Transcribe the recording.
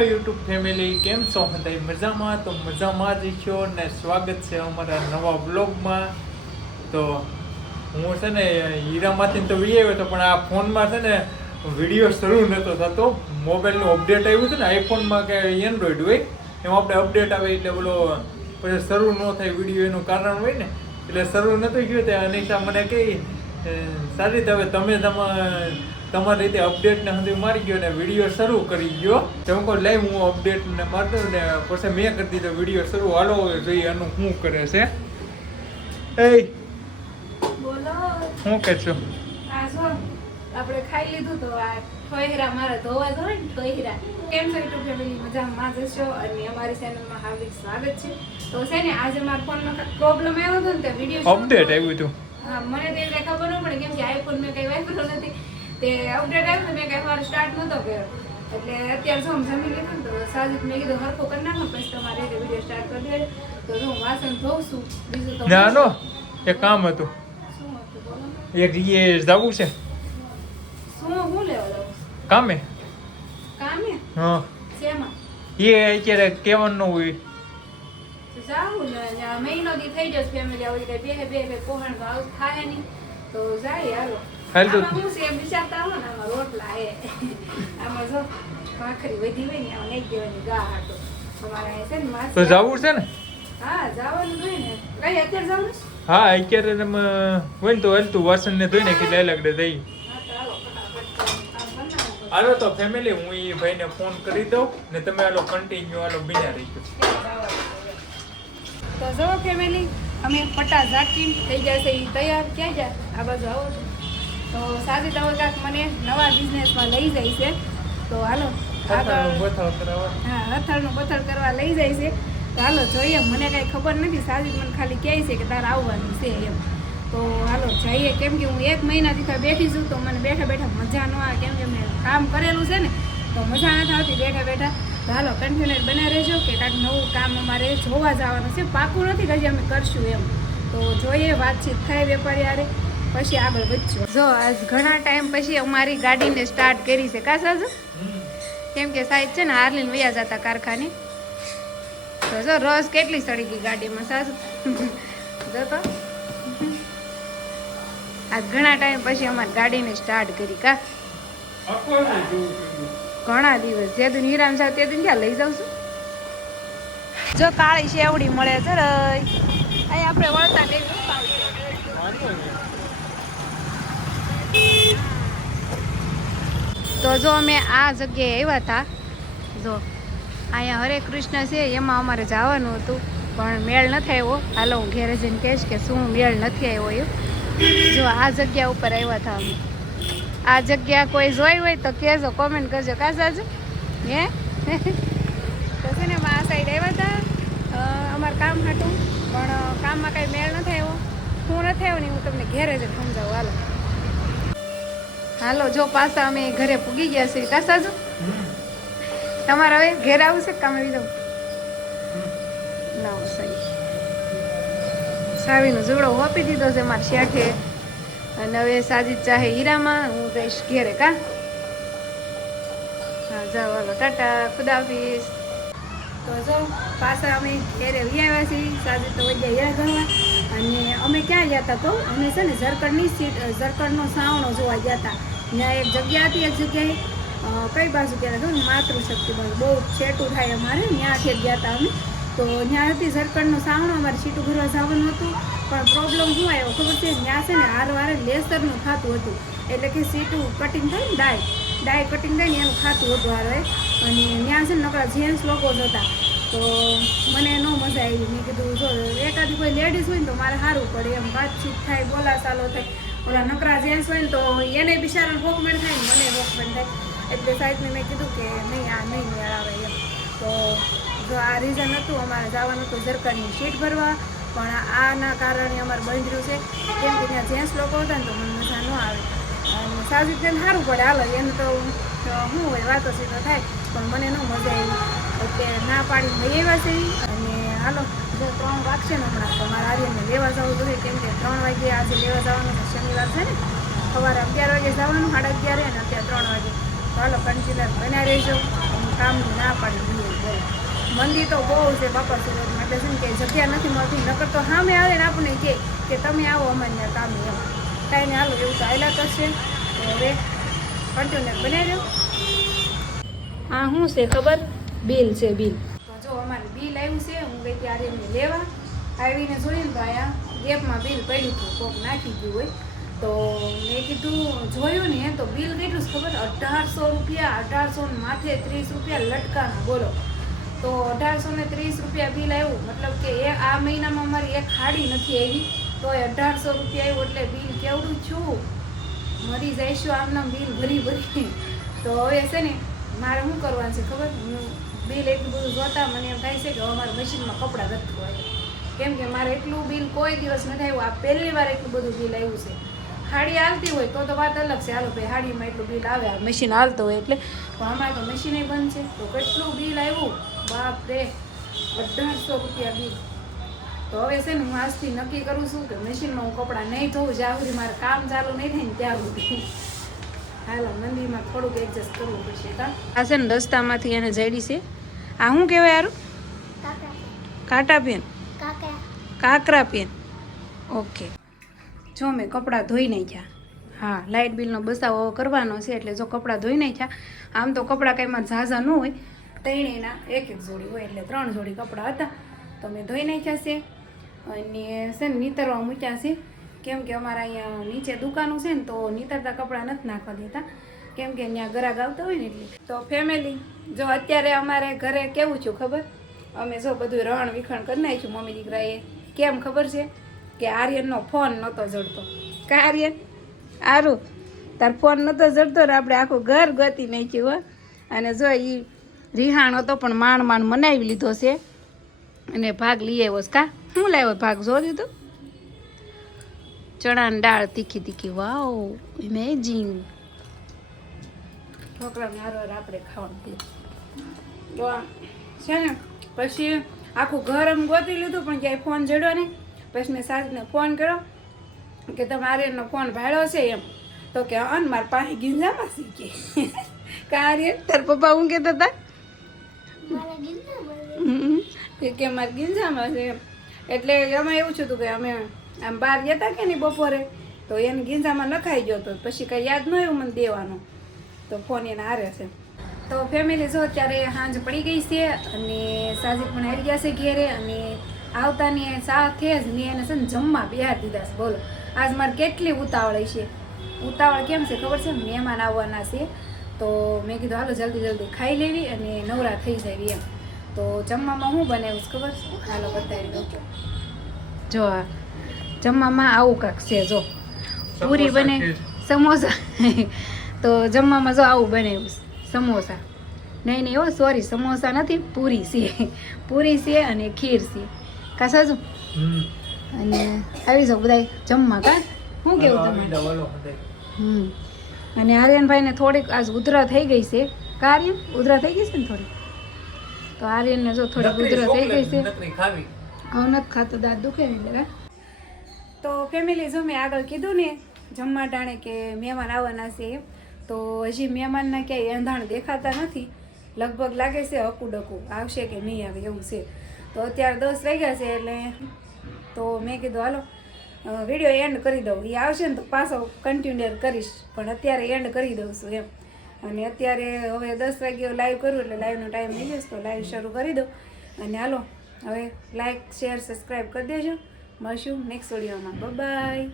YouTube family કેમ છો? બધા મજામાં? તો મજામાં જ છો ને સ્વાગત છે અમારા નવા બ્લોગમાં. તો હું છે ને હીરામાંથી તો વી આવ્યો હતો, પણ આ ફોનમાં છે ને વિડીયો શરૂ નહોતો થતો. મોબાઈલનું અપડેટ આવ્યું છે ને આઈફોનમાં કે એન્ડ્રોઈડ હોય એમાં આપણે અપડેટ આવે એટલે બોલો પછી શરૂ ન થાય વિડીયો, એનું કારણ હોય ને એટલે શરૂ નહોતું ગયું. ત્યાં અનિશા મને કહી સારી રીતે હવે તમે તમારી રીતે અપડેટને સુધી મારી ગયો ને વિડીયો શરૂ કરી ગયો. તો હું કહું લાઈવ હું અપડેટને મારતો ને પછી મેં કરી દીધો વિડીયો શરૂ. હાલો હવે જોઈએ આનું શું કરે છે. એ બોલો શું કે છો? આ જો આપણે ખાઈ લીધું તો આ ઠોયરા મારા ધોવા જોઈએ ને ઠોયરા. કેમ છો યુટ્યુબ ફેમિલી? મજામાં જશો અને અમારી ચેનલમાં હાર્દિક સ્વાગત છે. તો છે ને આજે મારા ફોનમાં કંઈક પ્રોબ્લેમ આવ્યો હતો ને તે વિડીયો અપડેટ આવ્યું હતું. હા, મને તે એટલે ખબર ન પડે કેમ કે આઈફોન મેં કંઈ વાપર્યો નથી. તે અપડેટ આવ્યું તો મેં કંઈ વાર સ્ટાર્ટ નહોતો કર્યો. એટલે અત્યારે જો જમી લીધું ને તો સાજિદ મેં કીધું હરખો કરી નાખો પછી તમારે વિડીયો સ્ટાર્ટ કરી દે. તો જો હું વાસણ ધોઉં છું. બીજું તો ના નો એક કામ હતું. શું હતું બોલો? એક એ જવું છે હું લેવા દઉં કામે. કામે હા શેમાં એ અત્યારે કહેવાનું ન હોય. જાવું ને મહિનો દી થઈ જશે ફેમિલી આવી કઈ બે પોહણ તો આવું થાય નહીં તો જાય. હાલો હાલ તો આમાં હું છે એમ વિચારતા હો ને આમાં રોટલા હે આમાં જો ભાખરી વધી હોય ને આમાં નહીં દેવાની ગા હાટો અમારે અહીં છે ને માસી તો જવું છે ને? હા જવાનું હોય ને. કઈ અત્યારે જવાનું છે? હા અત્યારે હોય ને તો હાલતું વાસણ ને ધોઈ નાખી લે લગડે થઈ. હા તો હાલો ફટાફટ કામ બનાવો. હાલો તો ફેમિલી હું એ ભાઈને ફોન કરી દઉં ને તમે હાલો કન્ટિન્યુ હાલો બીજા રહી ગયો. તો જો ફેમિલી અમે પટા ઝાટકી થઈ જશે એ તૈયાર. ક્યાં જાય? આ બાજુ આવો છો તો સાજી તો કાંક મને નવા બિઝનેસમાં લઈ જાય છે. તો હાલો આગળ બતાવ કરાવવા. હા અથડનું બથડ કરવા લઈ જાય છે. તો હાલો જોઈએ. મને કાંઈ ખબર નથી. સાજી મને ખાલી કહે છે કે તારે આવવાનું છે એમ. તો હાલો જઈએ. કેમ કે હું 1 મહિનાથી ત્યાં બેઠી છું તો મને બેઠા બેઠા મજા ન આવે. કેમ કે મેં કામ કરેલું છે ને તો મજા નથી આવતી બેઠા બેઠા. તો હાલો કન્ટિન્યુ બના રહેજો કે કાંઈક નવું કામ અમારે જોવા જવાનું છે. પાકું નથી કે હજી અમે કરશું એમ. તો જોઈએ વાતચીત થાય વેપારી હારે પછી આગળ વધશું. જો આજ ઘણા ટાઈમ પછી અમારી ગાડીને સ્ટાર્ટ કરી છે કા સાજુ? કેમ કે સાહેબ છે ને હાર્લીને વયા જતા કારખાને. તો જો રસ કેટલી સડી ગઈ ગાડીમાં સાજુ. જો તો આજ ઘણા ટાઈમ પછી અમારી ગાડીને સ્ટાર્ટ કરી કા ઘણા દિવસ. જે દિન હીરામ જાવ તે દિન ક્યાં લઈ જાઉં છું. જો કાળી શેવડી મળે છે રે અહીં આપણે વળતા ને તો જો અમે આ જગ્યાએ આવ્યા હતા. જો અહીંયા હરે કૃષ્ણ છે એમાં અમારે જવાનું હતું પણ મેળ નથી આવ્યો. હાલો હું ઘેરે જઈને કહીશ કે શું મેળ નથી આવ્યો એમ. જો આ જગ્યા ઉપર આવ્યા હતા અમે. આ જગ્યા કોઈ જોઈ હોય તો કહેજો, કોમેન્ટ કરજો કા સાજુ હે. તો છે ને આ સાઈડ આવ્યા હતા અમારું કામ હાટું પણ કામમાં કાંઈ મેળ નથી આવ્યો. હું નથી આવ્યો ને હું તમને ઘેરે જ સમજાવું. હાલો હાલો જો પાછા અમે ઘરે પૂગી ગયા છીએ કા સાજુ? તમારે હવે ઘેર આવું છે કામ આવી જાઉં લાવો સહી. સાવીનો ઝઘડો આપી દીધો છે મારા શેઠે અને હવે સાજીદ ચાહે હીરામાં, હું જઈશ ઘેરે કા. હા જાઓ હાલો ટાટા ખુદાહાફીઝ. તો જો પાછા અમે ઘેરે આવ્યા છીએ. સાજીદ તો વૈયા હીરા ગણવા અને અમે ક્યાં ગયા હતા? તો અમે છે ને ઝરકડની સીટ ઝરકડનો સાવણો જોવા ગયા હતા. ત્યાં એક જગ્યા હતી. એક જગ્યાએ કઈ બાજુ ગયા હતા? માતૃશક્તિ બાજુ બહુ છેટું થાય અમારે. ત્યાંથી ગયા હતા અમે. તો ત્યાં હતી ઝરકડનો સાવણો. અમારે સીટું ભરવા જવાનું હતું પણ પ્રોબ્લેમ શું આવ્યો ખબર છે? ત્યાં છે ને હારવારે લેસરનું ખાતું હતું. એટલે કે સીટું કટિંગ થાય ને ડાય કટિંગ થાય ને એનું ખાતું હતું હારે. અને ત્યાં છે ને નકરા જેન્ટ્સ લોકો જ હતા. તો મને ન મજા આવી. મેં કીધું જો એકાદી કોઈ લેડીઝ હોય ને તો મારે સારું પડે એમ. વાતચીત થાય, બોલા ચાલો થાય. ઓલા નકરા જેન્ટ્સ હોય ને તો એને બિચારાને હોકમેન્ટ થાય ને મને હોકમેન્ટ થાય. એટલે સાહેબને મેં કીધું કે નહીં આ નહીં મેળ આવે એમ. તો જો આ રીઝન હતું અમારે જવાનું હતું ઝરકડની સીટ ભરવા પણ આના કારણે અમારે બંધ રહ્યું છે. કેમ કે ત્યાં જેન્ટ્સ લોકો હતા ને તો મને મજા ન આવે. અને સાવજીને સારું પડે હાલો એને તો શું હોય વાતો સીધો થાય પણ મને ન મજા આવી. એટલે ના પાડીને લઈ આવ્યા છે. અને હાલો જો 3 વાગશે ને હમણાં તો મારા આર્યનને લેવા જવું જોઈએ. કેમ કે 3 વાગે આજે લેવા જવાનું છે. શનિવાર છે ને સવારે 11 વાગે જવાનું, 11:30 અને અત્યારે 3 વાગે. તો હાલો કન્ટિન્યુ બન્યા રહેજો. કામની ના પાડી દીધી બોલો. મંદી તો બહુ છે બાપા સુરતમાં, એટલે શું કે જગ્યા નથી મળતી. નકર તો સામે આવે ને આપણને કે તમે આવો અમારે ત્યાં કામે એમ કાંઈ ને હાલો એવું તો આયલા કરશે. તો હવે કન્ટિન્યુ બનાવી દો. હા શું છે ખબર, બિલ છે બિલ. તો જો અમારે બિલ આવ્યું છે, હું ગઈ ત્યારે એમને લેવા આવીને જોઈને તો અહીંયા ગેપમાં બિલ પડ્યું હતું, કોક નાખી ગયું હોય. તો મેં કીધું જોયું ને તો બિલ કેટલું છે ખબર, 1800 રૂપિયા. 1800 માથે 30 રૂપિયા લટકાના બોલો. તો 1830 રૂપિયા બિલ આવ્યું, મતલબ કે આ મહિનામાં અમારી એક હાડી નથી આવી તો 1800 રૂપિયા આવ્યું. એટલે બિલ કેવડું છું, મરી જઈશું આમનામ બિલ ભરી. તો હવે છે ને મારે શું કરવાનું છે ખબર, હું બિલ એટલું બધું જોતા મને એમ થાય છે કે હવે મારે મશીનમાં કપડાં નથી હોય, કેમ કે મારે એટલું બિલ કોઈ દિવસ નથી આવ્યું. આ પહેલી વાર એટલું બધું બિલ આવ્યું છે. હાડી હાલતી હોય તો વાત અલગ છે, હાલો ભાઈ હાડીમાં એટલું બિલ આવે, આ મશીન હાલતો હોય એટલે. પણ અમારે તો મશીને બંધ છે તો કેટલું બિલ આવ્યું બાપ રે, 1800 રૂપિયા બિલ. તો હવે છે ને હું આજથી નક્કી કરું છું કે મશીનમાં હું કપડાં નહીં ધોઉં જ્યાં સુધી મારે કામ ચાલુ નહીં થાય ને ત્યાં સુધી. હાલો મંદિરમાં થોડુંક એડજસ્ટ કરવું પડશે. આ છે ને રસ્તામાંથી એને જડી છે. આ શું કહેવાય યાર? કાંટા પેન, કાકરા પેન. ઓકે, જો મેં કપડાં ધોઈ નાખ્યા. હા, લાઇટ બિલનો બસાવો કરવાનો છે એટલે જો કપડાં ધોઈ નાખ્યા. આમ તો કપડાં કાંઈમાં ઝાઝા ન હોય, ત્રણેયના એક જોડી હોય એટલે 3 જોડી કપડાં હતા તો મેં ધોઈ નાખ્યા છે. અને છે ને નીતરવા મૂક્યા છે, કેમ કે અમારા અહીંયા નીચે દુકાનો છે ને તો નીતરતા કપડાં નથી નાખવા દેતા, કેમ કે ત્યાં ગ્રાહક આવતા હોય ને એટલે. તો ફેમિલી જો અત્યારે અમારે ઘરે કેવું છું ખબર, અમે જો બધું રહણ વિખણ કરી નાખ્યું મમ્મી દીકરાએ. કેમ ખબર છે કે આર્યનનો ફોન નહોતો જડતો. કા આર્યન આરું તાર ફોન નહોતો જડતો ને આપણે આખું ઘર ગતી નાખ્યું હો. અને જો એ રિહાણો તો પણ માંડ મનાવી લીધો છે અને ભાગ લઈ આવ્યો છે. કા શું લાવ્યો ભાગ જોયું તું? ચણાની દાળ તીખી. વાવ ઇમેજિંગ. છોકરાને હારવાર આપણે ખાવાનું પીધું તો છે ને. પછી આખું ઘર એમ ગોતી લીધું પણ ક્યાંય ફોન જડ્યો નહીં. પછી મેં સાસને ફોન કર્યો કે તમે આર્યનનો ફોન ભાડ્યો છે એમ. તો કે અન મારા પાસે ગીંજામાં શીખે. કા આર્યન તાર પપ્પા હું કહેતા હતા કે મારે ગીંજામાં છે એમ. એટલે એમાં એવું થયું કે અમે આમ બહાર ગયા કે નહીં બપોરે તો એને ગીંજામાં નખાઈ ગયો તો પછી કંઈ યાદ ન આવ્યું મને દેવાનું, તો ફોન એને હારે છે. તો ફેમિલી જો અત્યારે સાંજ પડી ગઈ છે અને સાજીદ પણ આવી ગયા છે ઘેરે. અને આવતાની સાથે જ મેં એને છે ને જમવા બિહાર દીધા છે બોલો. આજ મારે કેટલી ઉતાવળ છે. ઉતાવળ કેમ છે ખબર છે, મહેમાન આવવાના છે તો મેં કીધું હાલો જલ્દી ખાઈ લેવી અને નવરા થઈ જાય એમ. તો જમવામાં શું બનાવ્યું છે ખબર છે, હાલો બતાવી દો. જો આ જમવામાં આવું કાંક છે, જો પૂરી બને, સમોસા. તો જમવામાં જો આવું બનાવ્યું સમોસા. નહીં હો સોરી, સમોસા નથી, પૂરી છે. પૂરી છે અને ખીર છે. કા સાજુ? અને આવી જાઓ બધા જમવા. કા શું કેવું તમારે? અને આર્યનભાઈને થોડીક આજ ઉધરા થઈ ગઈ છે. કા આર્યન ઉધરા થઈ ગઈ છે ને થોડી? તો આર્યનને જો થોડીક ઉધરા થઈ ગઈ છે. હવે નથી ખાતો, દાંત દુખે એટલે. તો ફેમિલી જો મેં આગળ કીધું ને જમવા ટાણે કે મહેમાન આવવાના છે એમ. તો હજી મહેમાનના ક્યાંય એંધાણ દેખાતા નથી. લગભગ લાગે છે હકુડકું આવશે કે નહીં આવે એવું છે. તો અત્યારે 10 વાગ્યા છે એટલે તો મેં કીધું હાલો વિડીયો એન્ડ કરી દઉં. એ આવશે ને તો પાછો કન્ટિન્યુ કરીશ, પણ અત્યારે એન્ડ કરી દઉં છું એમ. અને અત્યારે હવે 10 વાગ્યે લાઈવ કરું એટલે લાઈવનો ટાઈમ થઈ જશે તો લાઈવ શરૂ કરી દઉં. અને હાલો હવે લાઈક શેર સબસ્ક્રાઈબ કરી દેજો. મળશું નેક્સ્ટ વિડીયોમાં. બાય.